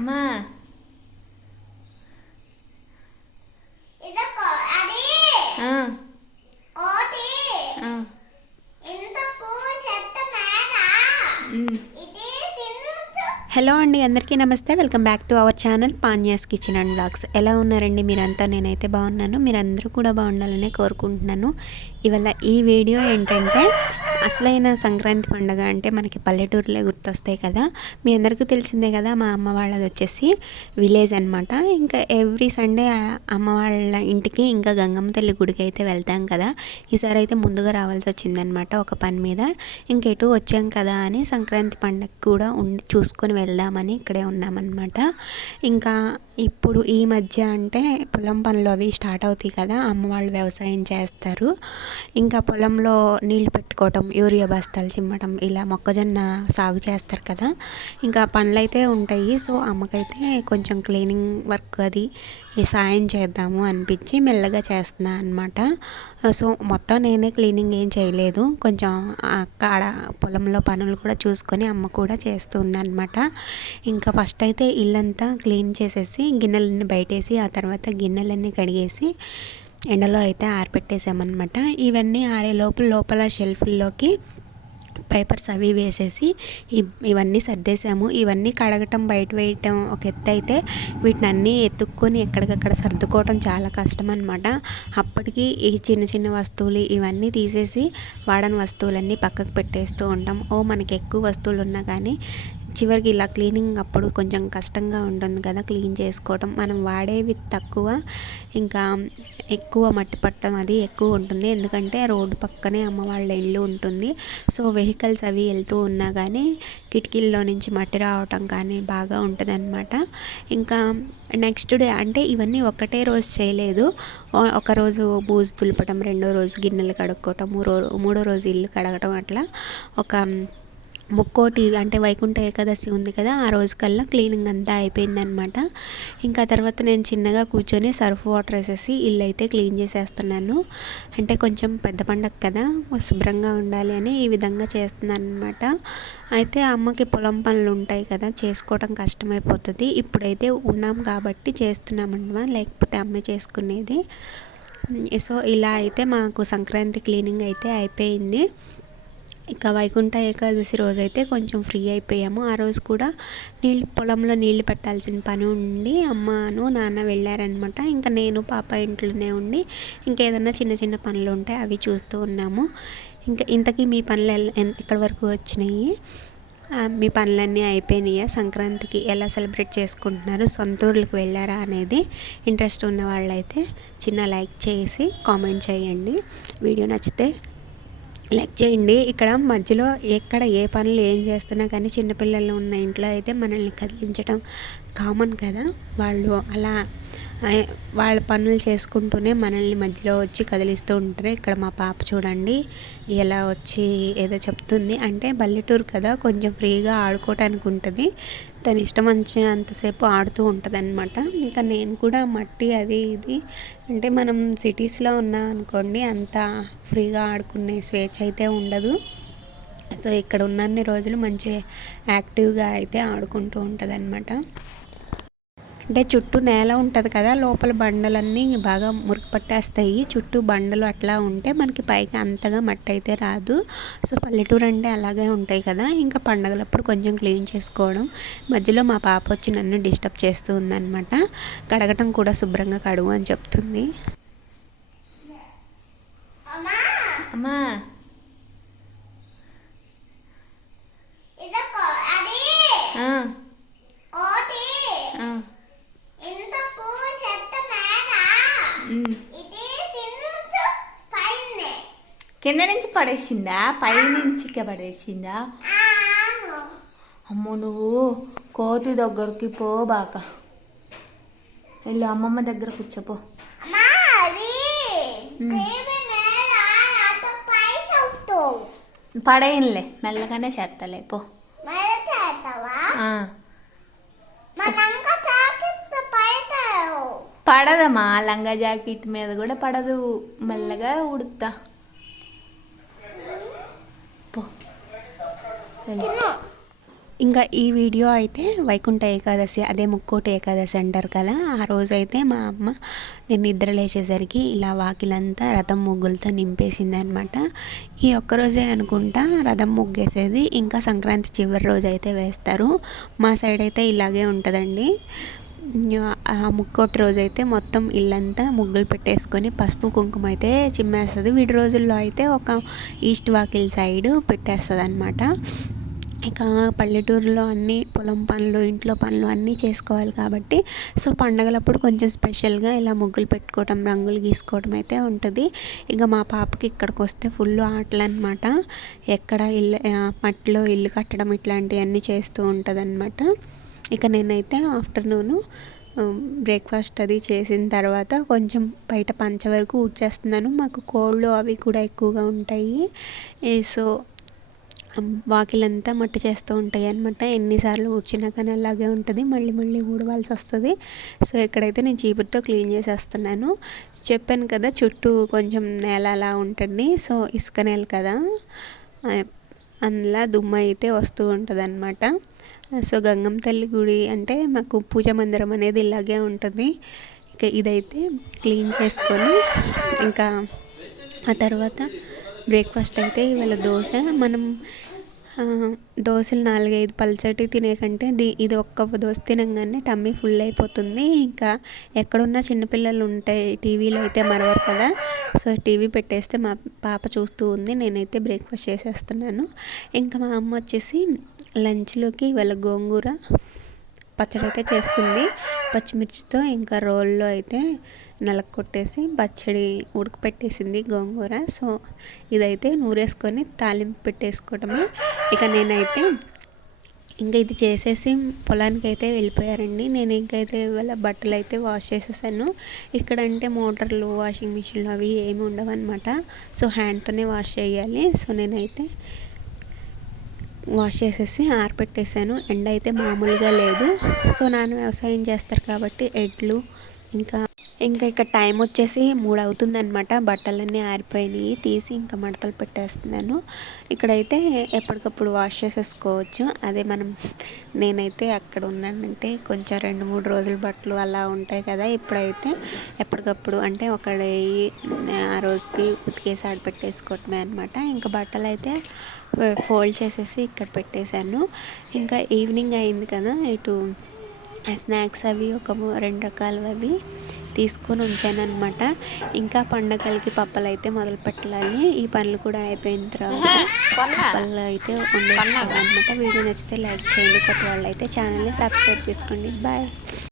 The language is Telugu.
అమ్మా. హలో అండి అందరికీ నమస్తే. Welcome back to our channel పాన్యాస్ kitchen and blogs ఎలా ఉన్నారండి మీరంతా? నేనైతే బాగున్నాను. మీరందరూ కూడా బాగుండాలనే కోరుకుంటున్నాను. ఇవాళ ఈ వీడియో ఏంటంటే అసలైన సంక్రాంతి పండుగ అంటే మనకి పల్లెటూరులే గుర్తొస్తాయి కదా. మీ అందరికీ తెలిసిందే కదా మా అమ్మ వాళ్ళది వచ్చేసి విలేజ్ అనమాట ఇంకా ఎవ్రీ సండే అమ్మ వాళ్ళ ఇంటికి ఇంకా గంగమ్మ తల్లి గుడికి అయితే వెళ్తాం కదా. ఈసారి అయితే ముందుగా రావాల్సి వచ్చిందనమాట ఒక పని మీద. ఇంకెటు వచ్చాం కదా అని సంక్రాంతి పండగ కూడా ఉండి చూసుకొని వెళ్దామని ఇక్కడే ఉన్నామన్నమాట. ఇంకా ఇప్పుడు ఈ మధ్య అంటే పొలం పనులు అవి స్టార్ట్ అవుతాయి కదా. అమ్మ వాళ్ళు వ్యవసాయం చేస్తారు. ఇంకా పొలంలో నీళ్ళు పెట్టుకోవటం యూరియా బస్తాలు చిమ్మటం ఇలా మొక్కజొన్న సాగు చేస్తారు కదా. ఇంకా పనులు అయితే ఉంటాయి. సో అమ్మకైతే కొంచెం క్లీనింగ్ వర్క్ అది ఈ సాయం చేద్దాము అనిపించి మెల్లగా చేస్తున్నా అనమాట సో మొత్తం నేనే క్లీనింగ్ ఏం చేయలేదు. కొంచెం అక్కడ పొలంలో పనులు కూడా చూసుకొని అమ్మ కూడా చేస్తుంది అనమాట ఇంకా ఫస్ట్ అయితే ఇల్లంతా క్లీన్ చేసేసి గిన్నెలన్నీ బయటేసి ఆ తర్వాత గిన్నెలన్నీ కడిగేసి ఎండలో అయితే ఆరపెట్టేసామన్నమాట. ఇవన్నీ ఆరే లోపల లోపల షెల్ఫ్ల్లోకి పేపర్స్ అవి వేసేసి ఇవన్నీ సర్దేశాము ఇవన్నీ కడగటం బయట వేయటం ఒక ఎత్తు అయితే వీటిని అన్నీ ఎత్తుక్కొని ఎక్కడికక్కడ సర్దుకోవటం చాలా కష్టం అనమాట అప్పటికి ఈ చిన్న చిన్న వస్తువులు ఇవన్నీ తీసేసి వాడని వస్తువులన్నీ పక్కకు పెట్టేస్తూ ఉంటాం. ఓ మనకి ఎక్కువ వస్తువులు ఉన్నా కానీ చివరికి ఇలా క్లీనింగ్ అప్పుడు కొంచెం కష్టంగా ఉంటుంది కదా క్లీన్ చేసుకోవటం. మనం వాడేవి తక్కువ ఇంకా ఎక్కువ మట్టి పట్టడం అది ఎక్కువ ఉంటుంది. ఎందుకంటే రోడ్డు పక్కనే అమ్మ వాళ్ళ ఇల్లు ఉంటుంది. సో వెహికల్స్ అవి వెళ్తూ ఉన్నా కానీ కిటికీల్లో నుంచి మట్టి రావటం కానీ బాగా ఉంటుంది అనమాట ఇంకా నెక్స్ట్ డే అంటే ఇవన్నీ ఒకటే రోజు చేయలేదు. ఒకరోజు బూజు తులపటం రెండో రోజు గిన్నెలు కడుక్కోవటం మూడో మూడో రోజు ఇల్లు కడగటం అట్లా. ఒక ముక్కోటి అంటే వైకుంఠ ఏకాదశి ఉంది కదా ఆ రోజు కల్లా క్లీనింగ్ అంతా అయిపోయిందనమాట ఇంకా తర్వాత నేను చిన్నగా కూర్చొని సర్ఫ్ వాటర్ వేసేసి ఇల్లు అయితే క్లీన్ చేసేస్తున్నాను. అంటే కొంచెం పెద్ద పండగ కదా శుభ్రంగా ఉండాలి అని ఈ విధంగా చేస్తున్నాను అనమాట అయితే అమ్మకి పొలం పనులు ఉంటాయి కదా చేసుకోవడం కష్టమైపోతుంది. ఇప్పుడైతే ఉన్నాం కాబట్టి చేస్తున్నామన్నమా లేకపోతే అమ్మే చేసుకునేది. సో ఇలా అయితే మాకు సంక్రాంతి క్లీనింగ్ అయితే అయిపోయింది. ఇక వైకుంఠ ఏకాదశి రోజు అయితే కొంచెం ఫ్రీ అయిపోయాము. ఆ రోజు కూడా నీళ్ళు పొలంలో నీళ్ళు పెట్టాల్సిన పని ఉండి అమ్మను నాన్న వెళ్ళారనమాట ఇంకా నేను పాప ఇంట్లోనే ఉండి ఇంకేదన్నా చిన్న చిన్న పనులు ఉంటాయి అవి చూస్తూ ఉన్నాము. ఇంకా ఇంతకీ మీ పనులు ఎక్కడి వరకు వచ్చినాయి? మీ పనులన్నీ అయిపోయినాయా? సంక్రాంతికి ఎలా సెలబ్రేట్ చేసుకుంటున్నారు? సొంత ఊర్లకు వెళ్ళారా అనేది ఇంట్రెస్ట్ ఉన్న వాళ్ళైతే చిన్న లైక్ చేసి కామెంట్ చేయండి. వీడియో నచ్చితే లైక్ చేయండి. ఇక్కడ మధ్యలో ఎక్కడ ఏ పనులు ఏం చేస్తున్నా కానీ చిన్నపిల్లలు ఉన్న ఇంట్లో అయితే మనల్ని కదిలించడం కామన్ కదా. వాళ్ళు అలా వాళ్ళ పనులు చేసుకుంటూనే మనల్ని మధ్యలో వచ్చి కదిలిస్తూ ఉంటారు. ఇక్కడ మా పాప చూడండి ఎలా వచ్చి ఏదో చెప్తుంది. అంటే పల్లెటూరు కదా కొంచెం ఫ్రీగా ఆడుకోవటానికి ఉంటుంది. తన ఇష్టం వచ్చినంతసేపు ఆడుతూ ఉంటుంది అనమాట ఇంకా నేను కూడా మట్టి అది ఇది. అంటే మనం సిటీస్లో ఉన్నా అనుకోండి అంత ఫ్రీగా ఆడుకునే స్వేచ్ఛ అయితే ఉండదు. సో ఇక్కడ ఉన్నన్ని రోజులు మంచి యాక్టివ్గా అయితే ఆడుకుంటూ ఉంటుంది అనమాట అంటే చుట్టూ నేల ఉంటుంది కదా లోపల బండలన్నీ బాగా మురికి పట్టేస్తాయి చుట్టూ బండలు అట్లా ఉంటే మనకి పైకి అంతగా మట్టి అయితే రాదు. సో పల్లెటూరు అంటే అలాగే ఉంటాయి కదా. ఇంకా పండగలప్పుడు కొంచెం క్లీన్ చేసుకోవడం. మధ్యలో మా పాప వచ్చి నన్ను డిస్టర్బ్ చేస్తూ ఉందన్నమాట. కడగటం కూడా శుభ్రంగా కడుగు అని చెప్తుంది. అమ్మా! ఆ, కోటి ఆ, ఇంతకు చెత్త మేడ ఉమ్. ఇది తినొచ్చు పైన కింద నుంచి పడేసిందా? పై నుంచి పడేసిందా? అమ్మో నువ్వు కోతి దగ్గరికి పో బాక. వెళ్ళి అమ్మమ్మ దగ్గర కూర్చోపో. పడేయంలే మెల్లగానే చేస్తలే పో. పడదమ్మా లంగా జాకెట్ మీద కూడా పడదు. మెల్లగా ఉడుతా పో వెళ్ళు. తిను ఇంకా ఈ వీడియో అయితే వైకుంఠ ఏకాదశి అదే ముక్కోటి ఏకాదశి అంటారు కదా. ఆ రోజైతే మా అమ్మ నేను నిద్ర లేచేసరికి ఇలా వాకిలంతా రథం ముగ్గులతో నింపేసింది అనమాట ఈ ఒక్కరోజే అనుకుంటా రథం ముగ్గేసేది. ఇంకా సంక్రాంతి చివరి రోజు అయితే వేస్తారు. మా సైడ్ అయితే ఇలాగే ఉంటుందండి. ఆ ముక్కోటి రోజు అయితే మొత్తం ఇల్లంతా ముగ్గులు పెట్టేసుకొని పసుపు కుంకుమ అయితే చిమ్మేస్తుంది. వీడి రోజుల్లో అయితే ఒక ఈస్ట్ వాకిల్ సైడ్ పెట్టేస్తుంది అనమాట ఇక పల్లెటూరులో అన్నీ పొలం పనులు ఇంట్లో పనులు అన్నీ చేసుకోవాలి కాబట్టి సో పండగలప్పుడు కొంచెం స్పెషల్గా ఇలా ముగ్గులు పెట్టుకోవటం రంగులు గీసుకోవడం అయితే ఉంటుంది. ఇక మా పాపకి ఇక్కడికి వస్తే ఫుల్ ఆటలు అనమాట ఎక్కడ ఇల్లు మట్టిలో ఇల్లు కట్టడం ఇట్లాంటివన్నీ చేస్తూ ఉంటుంది అనమాట ఇక నేనైతే ఆఫ్టర్నూను బ్రేక్ఫాస్ట్ అది చేసిన తర్వాత కొంచెం బయట పంచ వరకు ఊడ్చేస్తున్నాను. మాకు కోళ్ళు అవి కూడా ఎక్కువగా ఉంటాయి. సో వాకిలంతా మట్టి చేస్తూ ఉంటాయి అనమాట ఎన్నిసార్లు ఊడ్చినా కానీ అలాగే ఉంటుంది. మళ్ళీ మళ్ళీ ఊడవాల్సి వస్తుంది. సో ఇక్కడైతే నేను చీపురుతో క్లీన్ చేసేస్తున్నాను. చెప్పాను కదా చుట్టూ కొంచెం నేల అలా ఉంటుంది. సో ఇసుక నేల కదా. అందులో దుమ్మ అయితే వస్తూ ఉంటుంది అనమాట సో గంగమ్మ తల్లి గుడి అంటే మాకు పూజ మందిరం అనేది ఇలాగే ఉంటుంది. ఇక ఇదైతే క్లీన్ చేసుకొని ఇంకా ఆ తర్వాత బ్రేక్ఫాస్ట్ అయితే ఇవాళ దోశ. మనం దోశలు నాలుగైదు పల్చటి తినే కంటే ది ఇది ఒక్క దోశ తినగానే టమ్మీ ఫుల్ అయిపోతుంది. ఇంకా ఎక్కడున్నా చిన్నపిల్లలు ఉంటాయి టీవీలో అయితే మరవరు కదా. సో టీవీ పెట్టేస్తే మా పాప చూస్తూ ఉంది. నేనైతే బ్రేక్ఫాస్ట్ చేసేస్తున్నాను. ఇంకా మా అమ్మ వచ్చేసి లంచ్లోకి ఇవాళ గోంగూర పచ్చడి అయితే చేస్తుంది. పచ్చిమిర్చితో ఇంకా రోల్లో అయితే నలక కొట్టేసి పచ్చడి ఉడకపెట్టేసింది గోంగూర. సో ఇదైతే నూరేసుకొని తాలింపు పెట్టేసుకోవటమే. ఇక నేనైతే ఇంకా ఇది చేసేసి పొలానికి అయితే వెళ్ళిపోయారండి. నేను ఇంకైతే ఇవాళ బట్టలు అయితే వాష్ చేసేసాను. ఇక్కడ అంటే మోటార్లు వాషింగ్ మిషన్లు అవి ఏమి ఉండవు అనమాట సో హ్యాండ్తోనే వాష్ చేయాలి. సో నేనైతే వాష్ చేసేసి ఆరబెట్టేశాను ఎండ అయితే మామూలుగా లేదు. సో నాన్న వ్యవసాయం చేస్తారు కాబట్టి ఎడ్లు ఇంకా ఇంకా ఇక్కడ టైం వచ్చేసి మూడు అవుతుందనమాట బట్టలన్నీ ఆరిపోయినాయి. తీసి ఇంకా మడతలు పెట్టేస్తున్నాను. ఇక్కడైతే ఎప్పటికప్పుడు వాష్ చేసేసుకోవచ్చు. అదే మనం నేనైతే అక్కడ ఉన్నానంటే కొంచెం రెండు మూడు రోజుల బట్టలు అలా ఉంటాయి కదా. ఇప్పుడైతే ఎప్పటికప్పుడు అంటే ఒక ఆ రోజుకి ఉతికేసి ఆడ పెట్టేసుకోవటమే అనమాట ఇంకా బట్టలు అయితే ఫోల్డ్ చేసేసి ఇక్కడ పెట్టేశాను. ఇంకా ఈవినింగ్ అయింది కదా. ఇటు స్నాక్స్ అవి ఒక రెండు రకాలు అవి తీసుకొని ఉంచాను అనమాట ఇంకా పండగలకి పప్పలు అయితే మొదలు పెట్టాలి. ఈ పనులు కూడా అయిపోయిన తర్వాత పప్పలు అయితే ఉండేసుకోవాలి అనమాట వీడియో నచ్చితే లైక్ చేయండి. కొత్త వాళ్ళు అయితే ఛానల్ని సబ్స్క్రైబ్ చేసుకోండి. బాయ్.